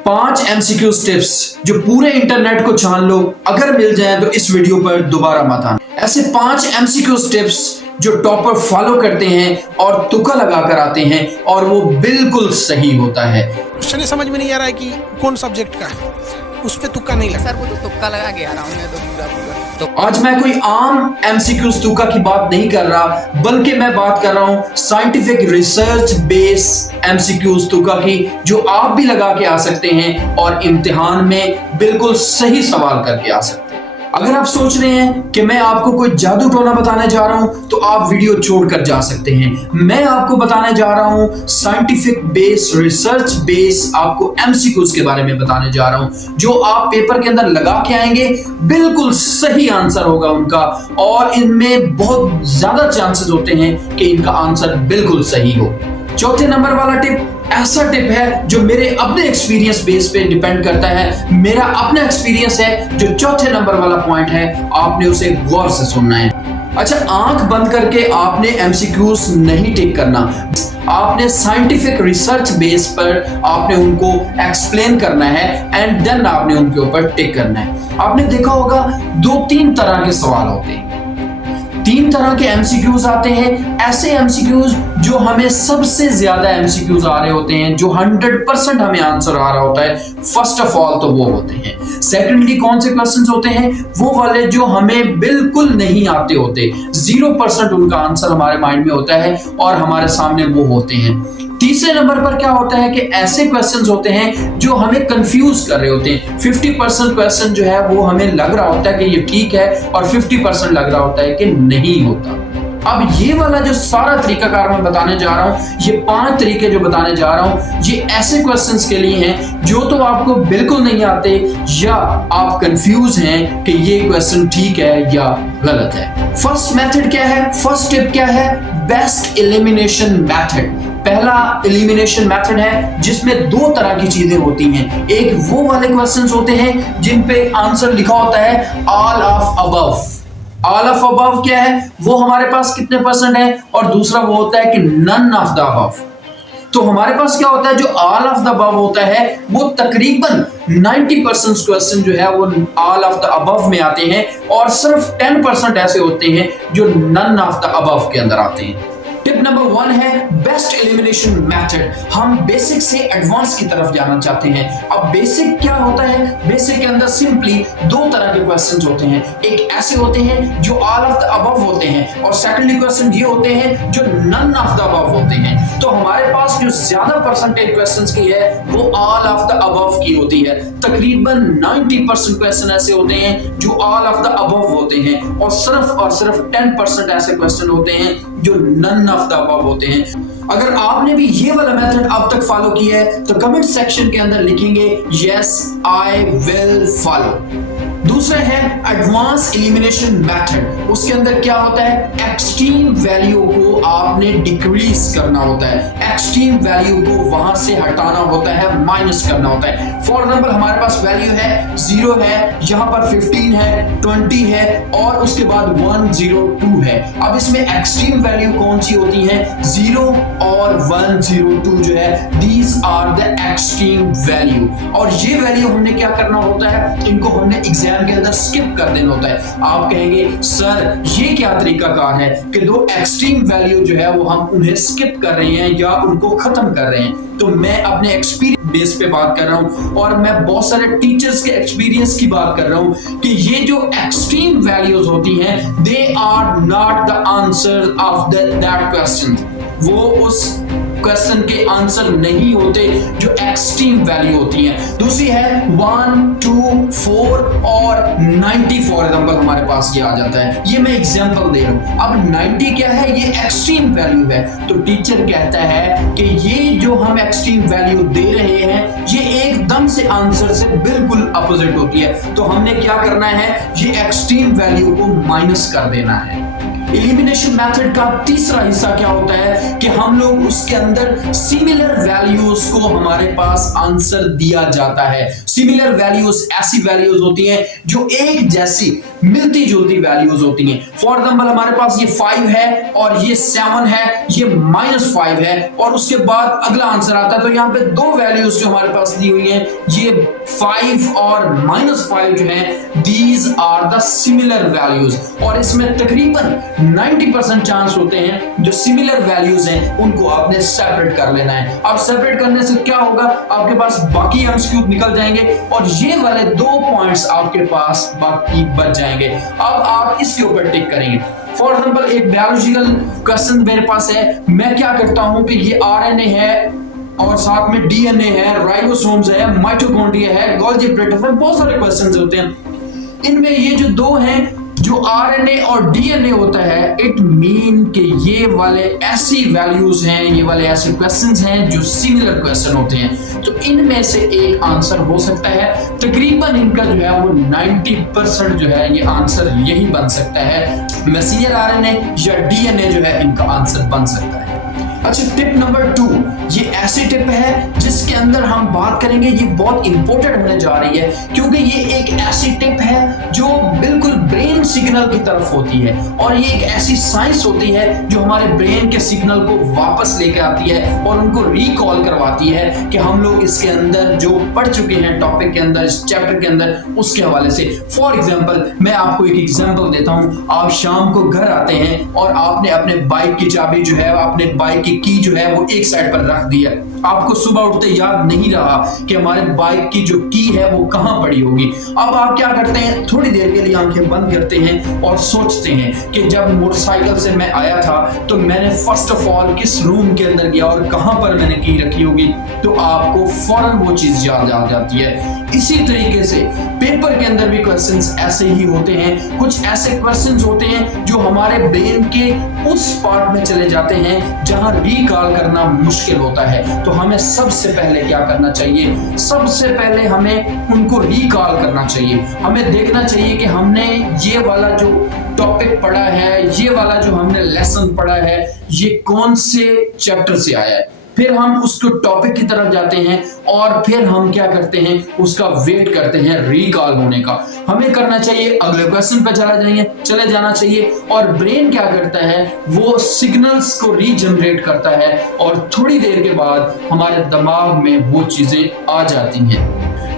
5 MCQ tips जो पूरे internet को छान लो, अगर मिल जाए तो इस वीडियो पर दोबारा मत आना। ऐसे 5 एमसीक्यू टिप्स जो टॉपर फॉलो करते हैं और तुक्का लगाकर आते हैं और वो बिल्कुल सही होता है। क्वेश्चन समझ में नहीं आ रहा है कि कौन सब्जेक्ट का है, उस पे तुक्का नहीं लगा। सर वो तो तुक्का लगा के आ रहा हूँ मैं तो पूरा तो आज मैं कोई आम एमसीक्यू तुक्का की बात नहीं कर रहा, बल्कि मैं बात कर रहा हूं साइंटिफिक रिसर्च बेस एमसीक्यू तुक्का की, जो आप भी लगा के आ सकते हैं और इम्तिहान में बिल्कुल सही सवाल करके आ सकते हैं। अगर आप सोच रहे हैं कि मैं आपको कोई जादू टोना बताने जा रहा हूं, तो आप वीडियो छोड़कर जा सकते हैं। मैं आपको बताने जा रहा हूं साइंटिफिक बेस, रिसर्च बेस, आपको एमसीक्यूज के बारे में बताने जा रहा हूं, जो आप पेपर के अंदर लगा के आएंगे, बिल्कुल सही आंसर होगा उनका, और इनमें बहुत ज्यादा चांसेस होते हैं कि इनका आंसर बिल्कुल सही हो। चौथे नंबर वाला टिप ऐसा टिप है जो मेरे अपने एक्सपीरियंस बेस पे डिपेंड करता है। मेरा अपना एक्सपीरियंस है जो चौथे नंबर वाला पॉइंट है, आपने उसे गौर से सुनना है। अच्छा, आंख बंद करके आपने एमसीक्यूज नहीं टिक करना, आपने साइंटिफिक रिसर्च बेस पर आपने उनको एक्सप्लेन करना है एंड देन आपने उनके ऊपर टिक करना है। आपने देखा होगा 2-3 तरह के सवाल होते हैं, 3 तरह के एमसीक्यूज आते हैं। ऐसे एमसीक्यूज जो हमें सबसे ज्यादा एमसीक्यूज आ रहे होते हैं, जो 100% हमें आंसर आ रहा होता है, फर्स्ट ऑफ ऑल तो वो होते हैं। सेकेंडली कौन से क्वेश्चंस होते हैं? वो वाले जो हमें बिल्कुल नहीं आते होते, 0% उनका आंसर हमारे माइंड में होता है और हमारे सामने वो होते हैं। तीसरे नंबर पर क्या होता है कि ऐसे क्वेश्चंस होते हैं जो हमें कंफ्यूज कर रहे होते हैं। 50% क्वेश्चन जो है वो हमें लग रहा होता है कि ये ठीक है और 50% लग रहा होता है कि नहीं होता। अब ये वाला जो सारा तरीकाकार मैं बताने जा रहा हूं, ये 5 तरीके जो बताने जा रहा हूं, ये ऐसे क्वेश्चंस के लिए हैं जो तो आपको बिल्कुल नहीं आते या आप कंफ्यूज हैं कि ये क्वेश्चन ठीक है या गलत है। फर्स्ट मेथड क्या है? फर्स्ट टिप क्या है? Best elimination method. पहला एलिमिनेशन मेथड है जिसमें 2 तरह की चीजें होती हैं। एक वो वाले क्वेश्चंस होते हैं जिन पे आंसर लिखा होता है all of above. All of above क्या है? वो हमारे पास कितने परसेंट है, और दूसरा वो होता है कि नन ऑफ द अबव। तो हमारे पास क्या होता है, जो ऑल ऑफ द अबव होता है वो तकरीबन 90% क्वेश्चन जो है वो ऑल ऑफ द अबव में आते हैं, और सिर्फ 10% ऐसे होते हैं जो नन ऑफ द अबव के अंदर आते हैं। टिप नंबर 1 है बेस्ट एलिमिनेशन मेथड। हम बेसिक से एडवांस की तरफ जाना चाहते हैं। अब बेसिक क्या होता है? बेसिक के अंदर सिंपली 2 तरह के क्वेश्चंस होते हैं। एक ऐसे होते हैं जो ऑल ऑफ द अबव होते हैं, और सेकंडली क्वेश्चन ये होते हैं जो नन ऑफ द अबव होते हैं। तो हमारे पास जो ज्यादा परसेंटेज क्वेश्चंस की है वो ऑल ऑफ द अबव की होती है। तकरीबन 90% क्वेश्चन ऐसे होते हैं जो ऑल ऑफ द अबव होते हैं, और सिर्फ 10% ऐसे क्वेश्चन होते हैं जो नन ऑफ द अबव होते हैं। अगर आपने भी ये वाला मेथड अब तक फॉलो किया है तो कमेंट सेक्शन के अंदर लिखेंगे यस आई विल फॉलो। दूसरा है एडवांस एलिमिनेशन मेथड। उसके अंदर क्या होता है? एक्सट्रीम वैल्यू को आपने डिक्रीज करना होता है, एक्सट्रीम वैल्यू को वहां से हटाना होता है, माइनस करना होता है। फॉर एग्जांपल हमारे पास वैल्यू है 0 है, यहाँ पर 15 है, 20 है, और उसके बाद 102 है। अब इसमें एक्सट्रीम वैल्यू कौन सी होती है? 0 और 102 जो है, these are the extreme value. और ये वैल्यू हमने क्या करना होता है? इनको हमने एग्जाम के अंदर स्किप कर देना होता है। आप कहेंगे सर ये क्या तरीकाकार है कि 2 एक्सट्रीम वैल्यू जो है वो हम उन्हें स्किप कर रहे हैं या उनको खत्म कर रहे हैं। तो मैं अपने एक्सपीरियंस बेस पे बात कर रहा हूं, और मैं बहुत सारे टीचर्स के एक्सपीरियंस की बात कर रहा हूं कि ये जो एक्सट्रीम वैल्यूज होती हैं, they are not the answer of that question. वो उस क्वेश्चन के आंसर नहीं होते जो एक्सट्रीम वैल्यू होती हैं। दूसरी है 1, 2, 4 और 90 फॉर एग्जांपल हमारे पास ये आ जाता है। ये मैं एग्जांपल दे रहा हूं। अब 90 क्या है? ये एक्सट्रीम वैल्यू है। तो टीचर कहता है कि ये जो हम एक्सट्रीम वैल्यू दे रहे हैं ये एकदम से आंसर से बिल्कुल अपोजिट होती है। तो हमने क्या करना है? ये एक्सट्रीम वैल्यू को माइनस कर देना है। एलिमिनेशन मेथड का तीसरा हिस्सा क्या होता है कि हम लोग उसके अंदर सिमिलर वैल्यूज को हमारे पास आंसर दिया जाता है। सिमिलर वैल्यूज ऐसी वैल्यूज होती हैं जो एक जैसी मिलती जुलती वैल्यूज होती हैं। फॉर एग्जांपल हमारे पास ये 5 है और ये 7 है, ये -5 है और उसके बाद अगला आंसर आता है। तो यहाँ पे दो वैल्यूज जो हमारे पास दी हुई हैं, ये 5 और -5 जो है, these are the similar values. और इसमें तकरीबन 90% चांस होते हैं जो सिमिलर वैल्यूज हैं उनको आपने सेपरेट कर लेना है। अब सेपरेट करने से क्या होगा, आपके पास बाकी एमसीक्यू निकल जाएंगे और ये वाले 2 पॉइंट्स आपके पास बाकी बच जाएंगे। अब आप इसके ऊपर टिक करेंगे। फॉर एग्जांपल एक बायोलॉजिकल क्वेश्चन मेरे पास है, मैं क्या करता हूं कि ये आरएनए है और साथ में डीएनए है, राइबोसोम्स है, माइटोकॉन्ड्रिया है, गोल्गी प्रोटीन है, बहुत सारे क्वेश्चंस होते हैं। इनमें ये जो दो हैं, जो आरएनए और डीएनए होता है, इट मीन कि ये वाले ऐसी वैल्यूज हैं, ये वाले ऐसे क्वेश्चंस हैं जो सिमिलर क्वेश्चन होते हैं। तो इनमें से एक आंसर हो सकता है, तकरीबन इनका जो है वो 90% जो है ये आंसर यही बन सकता है, मैसेंजर आरएनए या डीएनए जो है इनका आंसर बन सकता है। अच्छा, टिप नंबर 2, ये ऐसी टिप है जिसके अंदर हम बात करेंगे, ये बहुत इंपॉर्टेंट होने जा रही है क्योंकि ये एक ऐसी टिप है जो बिल्कुल ब्रेन सिग्नल की तरफ होती है और ये एक ऐसी साइंस होती है जो हमारे ब्रेन के सिग्नल को वापस लेकर आती है और उनको रिकॉल करवाती है कि हम लोग इसके अंदर जो पढ़ चुके हैं टॉपिक के अंदर, इस चैप्टर के अंदर, उसके हवाले से। फॉर एग्जाम्पल मैं आपको एक एग्जाम्पल देता हूँ। आप शाम को घर आते हैं और आपने अपने बाइक की चाबी जो है, आपने बाइक की जो है वो एक साइड पर रख दी है। आपको सुबह उठते याद नहीं रहा कि हमारे बाइक की जो की है वो कहां पड़ी होगी। अब आप क्या करते हैं, थोड़ी देर के लिए आंखें बंद करते हैं और सोचते हैं कि जब मोटरसाइकिल से मैं आया था तो मैंने फर्स्ट ऑफ ऑल किस रूम के अंदर गया और कहां पर मैंने की रखी होगी। तो आपको फौरन वो चीज याद आ जाती है। इसी तरीके से पेपर के अंदर भी क्वेश्चंस ऐसे ही होते हैं। कुछ ऐसे क्वेश्चंस होते हैं जो हमारे ब्रेन के उस पार्ट में चले जाते हैं जहां रिकॉल करना मुश्किल होता है। तो हमें सबसे पहले क्या करना चाहिए, सबसे पहले हमें उनको रिकॉल करना चाहिए। हमें देखना चाहिए कि हमने ये वाला जो टॉपिक पढ़ा है, ये वाला जो हमने लेसन पढ़ा है, ये कौन से चैप्टर से आया है। फिर हम उसको टॉपिक की तरफ जाते हैं और फिर हम क्या करते हैं, उसका वेट करते हैं रिकॉल होने का। हमें करना चाहिए अगले क्वेश्चन पर चले जाना चाहिए और ब्रेन क्या करता है, वो सिग्नल्स को रीजनरेट करता है और थोड़ी देर के बाद हमारे दिमाग में वो चीजें आ जाती हैं।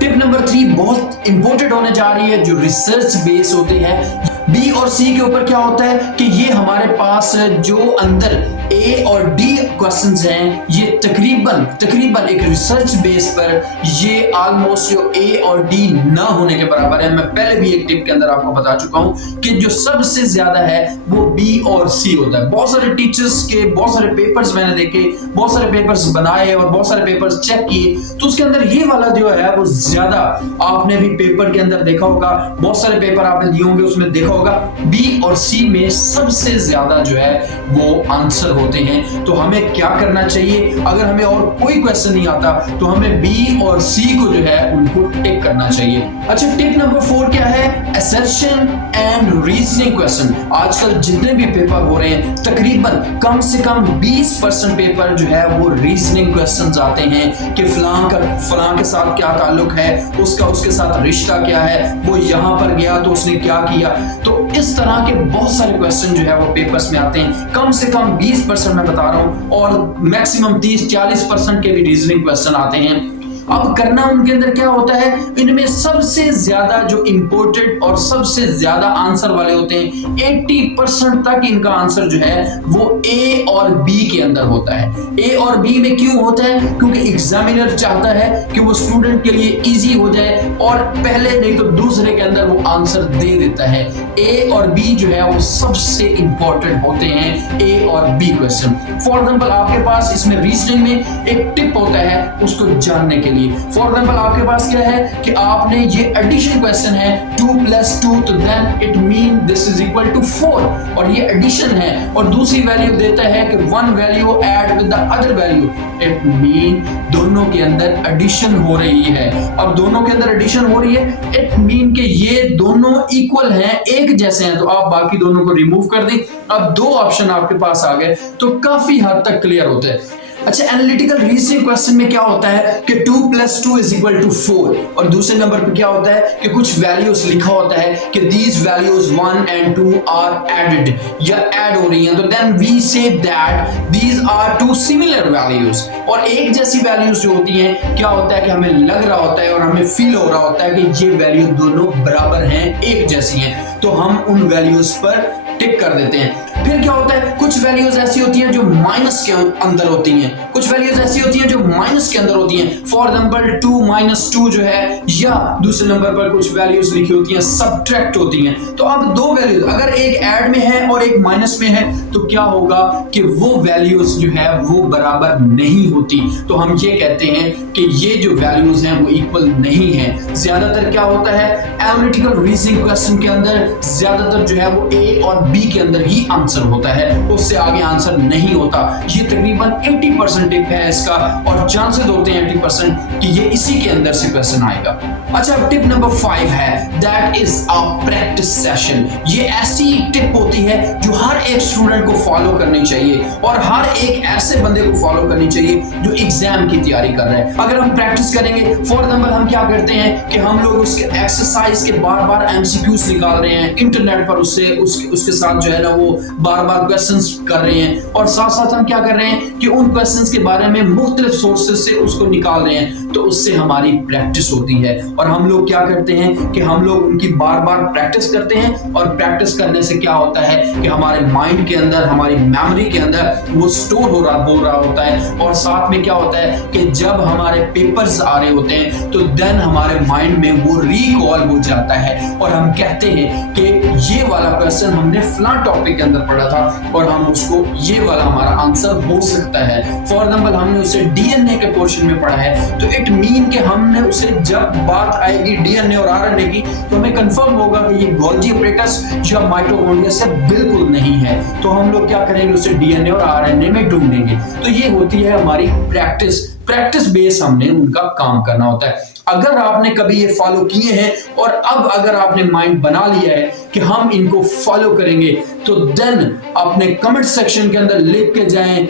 टिप नंबर 3 बहुत इंपॉर्टेंट होने जा रही है, जो रिसर्च बेस होती है। बी और सी के ऊपर क्या होता है कि ये हमारे पास जो अंदर ए और डी क्वेश्चंस हैं, ये तकरीबन एक रिसर्च बेस पर ये ऑलमोस्ट जो ए और डी ना होने के बराबर है। मैं पहले भी एक टिप के अंदर आपको बता चुका हूं कि जो सबसे ज्यादा है वो बी और सी होता है। बहुत सारे टीचर्स के बहुत सारे पेपर्स मैंने देखे, बहुत सारे पेपर्स बनाए और बहुत सारे पेपर्स चेक किए, तो उसके अंदर ये वाला जो है वो ज्यादा आपने भी पेपर के अंदर देखा होगा, बहुत सारे पेपर आपने दिए होंगे, उसमें देखा होगा बी और सी में सबसे ज्यादा जो है वो आंसर होते हैं। तो हमें क्या करना चाहिए, अगर हमें और कोई क्वेश्चन नहीं आता तो हमें बी और सी को जो है उनको टिक करना चाहिए। अच्छा, टिप नंबर 4 क्या है, असर्शन एंड रीजनिंग क्वेश्चन। आजकल जितने भी पेपर हो रहे हैं तकरीबन कम से कम 20% पेपर जो है वो रीजनिंग क्वेश्चंस आते हैं कि फलां के साथ क्या ताल्लुक है, उसका उसके साथ रिश्ता क्या है, वो यहाँ पर गया तो उसने क्या किया। तो इस तरह के बहुत सारे क्वेश्चन जो है वो पेपर्स में आते हैं। कम से कम 20% मैं बता रहा हूं और मैक्सिमम 30-40% के भी रीजनिंग क्वेश्चन आते हैं। अब करना उनके अंदर क्या होता है, इनमें सबसे ज्यादा जो इंपोर्टेंट और सबसे ज्यादा आंसर वाले होते हैं, 80% तक इनका आंसर जो है वो ए और बी के अंदर होता है। ए और बी में क्यों होता है, क्योंकि एग्जामिनर चाहता है कि वो स्टूडेंट के लिए इजी हो जाए और पहले नहीं तो दूसरे के अंदर वो आंसर दे देता है। ए और बी जो है वो सबसे इंपॉर्टेंट होते हैं, ए और बी क्वेश्चन। फॉर एग्जाम्पल आपके पास इसमें रीजनिंग में एक टिप होता है, उसको जानने के लिए लिए। फॉर एग्जाम्पल आपके पास क्या है कि आपने ये एडिशन क्वेश्चन है 2 + 2 तो then it mean this is equal to 4 और ये एडिशन है और दूसरी वैल्यू देता है कि one value add with the other value it mean दोनों के अंदर एडिशन हो रही है। अब दोनों के अंदर एडिशन हो रही है इट मीन कि ये दोनों इक्वल हैं, एक जैसे हैं, तो आप बाकी दोनों को रिमूव कर दें। अब दो ऑप्शन आपके पास आ गए तो काफी हद तक क्लियर होते हैं। अच्छा, एनालिटिकल रीजनिंग क्वेश्चन में क्या होता है कि 2 + 2 = 4 और दूसरे नंबर पे क्या होता है कि कुछ वैल्यूज लिखा होता है कि these values 1 and 2 are added या ऐड हो रही हैं, तो then we say that these are two similar values। और एक जैसी वैल्यूज जो होती हैं क्या होता है कि हमें लग रहा होता है और हमें फील हो रहा होता है कि ये वैल्यू दोनों बराबर हैं, एक जैसी हैं, तो हम उन वैल्यूज पर टिक कर देते हैं। फिर क्या होता है कुछ वैल्यूज ऐसी होती हैं जो माइनस के अंदर होती हैं, कुछ वैल्यूज ऐसी होती हैं जो माइनस के अंदर होती हैं। फॉर एग्जांपल 2 - 2 जो है, या दूसरे नंबर पर कुछ वैल्यूज लिखी होती हैं सब्ट्रैक्ट होती हैं। तो अब दो वैल्यूज अगर एक ऐड में है और एक माइनस में है तो क्या होगा कि वो वैल्यूज जो है वो बराबर नहीं होती, तो हम ये कहते हैं कि ये जो वैल्यूज हैं वो इक्वल नहीं है। ज्यादातर क्या होता है एनालिटिकल रीजनिंग क्वेश्चन के अंदर ज्यादातर जो है वो ए और बी के अंदर ही आंसर होता है, उससे आगे आंसर नहीं होता। ये तकरीबन 80% टिप है इसका और चांसेस होते हैं 80% कि ये इसी के अंदर से क्वेश्चन आएगा। अच्छा, टिप नंबर 5 है that is a practice session. ये ऐसी टिप होती है जो हर एक स्टूडेंट को फॉलो करनी चाहिए और हर एक ऐसे बंदे को फॉलो करनी चाहिए जो एग्जाम की तैयारी कर रहे हैं। अगर हम प्रैक्टिस करेंगे, फॉर एग्जांपल हम क्या करते हैं कि हम लोग उसके एक्सरसाइज के बार-बार एमसीक्यूज निकाल रहे हैं इंटरनेट पर, उसके साथ जो है ना वो बार-बार क्वेश्चंस कर रहे हैं और साथ-साथ हम क्या कर रहे हैं कि उन क्वेश्चंस के बारे में मुख्तलिफ सोर्सेज से उसको निकाल रहे हैं, तो उससे हमारी प्रैक्टिस होती है। और हम लोग क्या करते हैं कि हम लोग उनकी बार-बार प्रैक्टिस करते हैं और प्रैक्टिस करने से क्या होता है कि हमारे माइंड के अंदर, हमारी मेमोरी के अंदर वो स्टोर हो रहा होता है और साथ में क्या होता है कि जब हमारे पेपर्स आ रहे होते हैं तो देन हमारे माइंड में वो रिकॉल हो जाता है और हम कहते हैं कि ये वाला क्वेश्चन हमने फलां टॉपिक के अंदर पढ़ा था और हम उसको ये वाला हमारा आंसर हो सकता है। फॉर एग्जांपल हमने उसे डीएनए के पोर्शन में पढ़ा है तो इट मीन कि हमने उसे जब बात आएगी डीएनए और आरएनए की तो हमें कंफर्म होगा कि ये गोल्गी एपरेटस या माइटोकॉन्ड्रिया से बिल्कुल नहीं है, तो हम लोग क्या करेंगे उसे डीएनए और आरएनए में ढूंढेंगे। तो ये होती है हमारी प्रैक्टिस बेस, हमने उनका काम करना होता है। अगर आपने कभी ये फॉलो किए हैं और अब अगर आपने माइंड बना लिया है कि हम इनको फॉलो करेंगे तो देन अपने कमेंट सेक्शन के अंदर लिख के जाएं